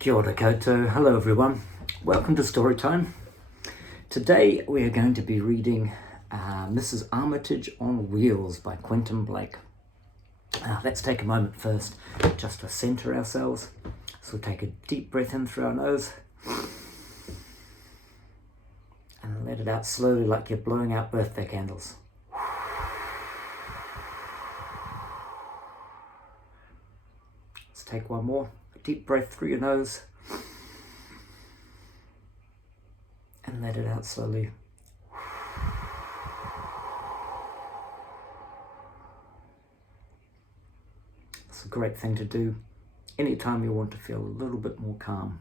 Kia ora koutou. Hello everyone. Welcome to Storytime. Today we are going to be reading Mrs Armitage on Wheels by Quentin Blake. Let's take a moment first just to centre ourselves. So we'll take a deep breath in through our nose and let it out slowly like you're blowing out birthday candles. Let's take one more. Deep breath through your nose and let it out slowly. It's a great thing to do anytime you want to feel a little bit more calm.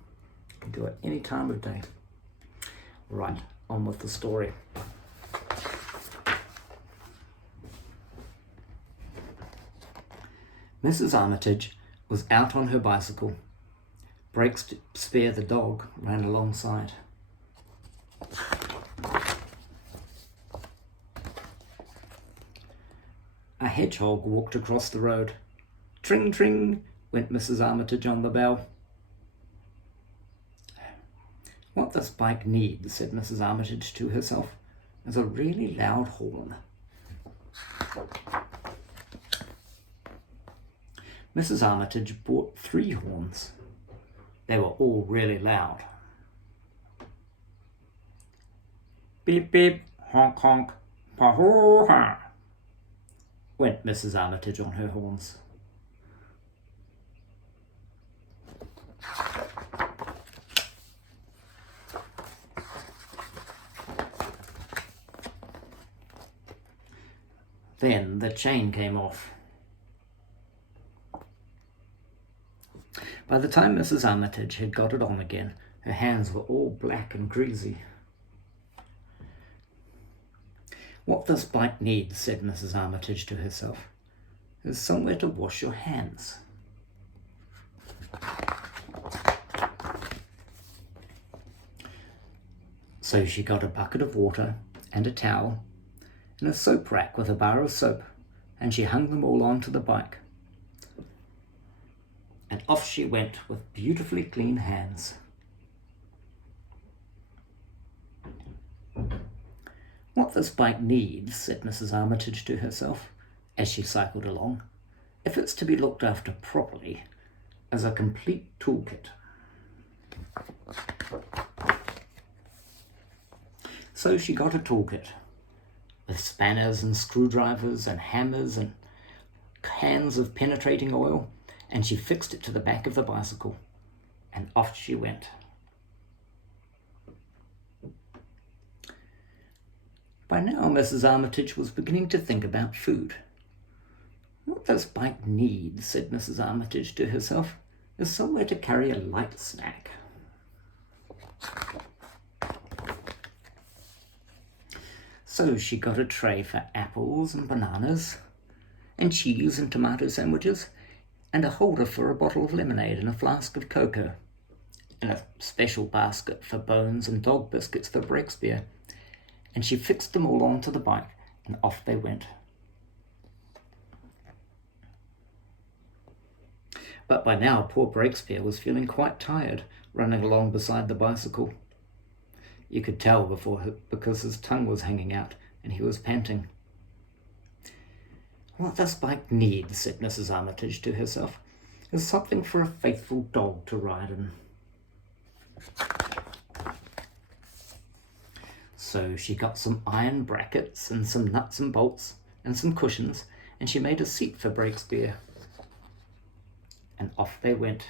You can do it any time of day. Right, on with the story. Mrs Armitage was out on her bicycle. Breakspear the dog ran alongside. A hedgehog walked across the road. Tring, tring, went Mrs Armitage on the bell. What this bike needs, said Mrs Armitage to herself, is a really loud horn. Mrs Armitage bought 3 horns. They were all really loud. Beep, beep, honk, honk, pa-hoo-ha, went Mrs Armitage on her horns. Then the chain came off. By the time Mrs Armitage had got it on again, her hands were all black and greasy. What this bike needs, said Mrs Armitage to herself, is somewhere to wash your hands. So she got a bucket of water and a towel and a soap rack with a bar of soap, and she hung them all onto the bike. And off she went with beautifully clean hands. What this bike needs, said Mrs Armitage to herself as she cycled along, if it's to be looked after properly, is a complete toolkit. So she got a toolkit with spanners and screwdrivers and hammers and cans of penetrating oil, and she fixed it to the back of the bicycle, and off she went. By now, Mrs Armitage was beginning to think about food. What this bike needs, said Mrs Armitage to herself, is somewhere to carry a light snack. So she got a tray for apples and bananas, and cheese and tomato sandwiches, and a holder for a bottle of lemonade and a flask of cocoa, and a special basket for bones and dog biscuits for Breakspear, and she fixed them all onto the bike, and off they went. But by now poor Breakspear was feeling quite tired, running along beside the bicycle. You could tell because his tongue was hanging out, and he was panting. What this bike needs, said Mrs Armitage to herself, is something for a faithful dog to ride in. So she got some iron brackets and some nuts and bolts and some cushions, and she made a seat for Breakspear. And off they went.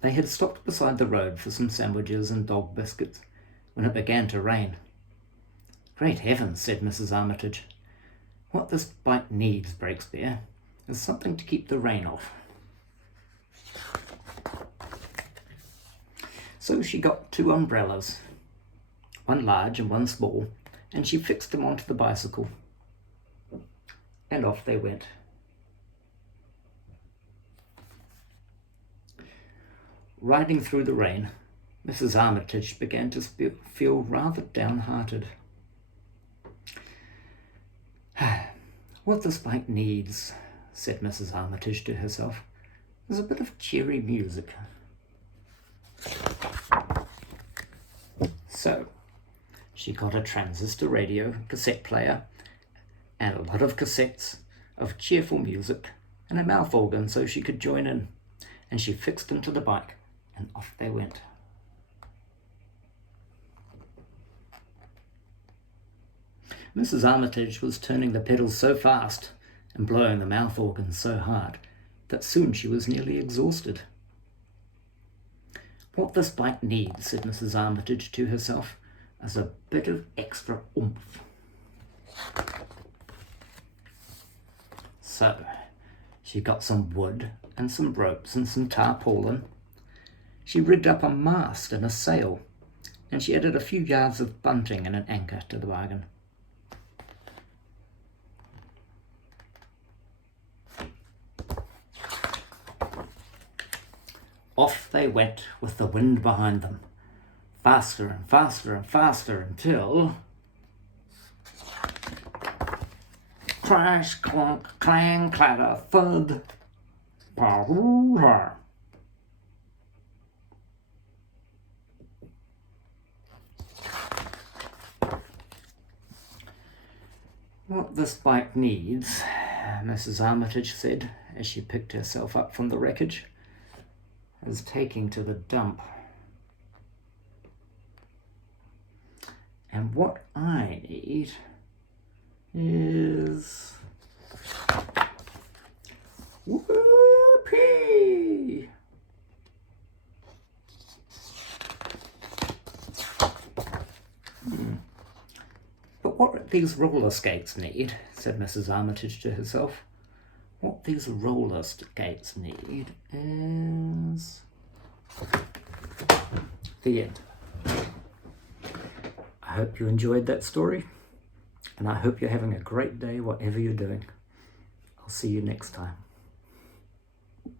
They had stopped beside the road for some sandwiches and dog biscuits when it began to rain. Great heavens, said Mrs Armitage. What this bike needs, Breakspear, is something to keep the rain off. So she got 2 umbrellas, one large and one small, and she fixed them onto the bicycle. And off they went. Riding through the rain, Mrs Armitage began to feel rather downhearted. What this bike needs, said Mrs Armitage to herself. There's a bit of cheery music. So, she got a transistor radio, cassette player, and a lot of cassettes of cheerful music, and a mouth organ so she could join in, and she fixed them to the bike, and off they went. Mrs Armitage was turning the pedals so fast and blowing the mouth organ so hard that soon she was nearly exhausted. What this bike needs, said Mrs Armitage to herself, is a bit of extra oomph. So, she got some wood and some ropes and some tarpaulin. She rigged up a mast and a sail, and she added a few yards of bunting and an anchor to the bargain. Off they went with the wind behind them, faster and faster and faster until... Crash, clunk, clang, clatter, thud. Pa-hoo-ha. What this bike needs, Mrs Armitage said as she picked herself up from the wreckage, is taking to the dump. And what I need is whoopee. But what these roller skates need, said Mrs Armitage to herself, what these roller skates need is the end. I hope you enjoyed that story, and I hope you're having a great day whatever you're doing. I'll see you next time.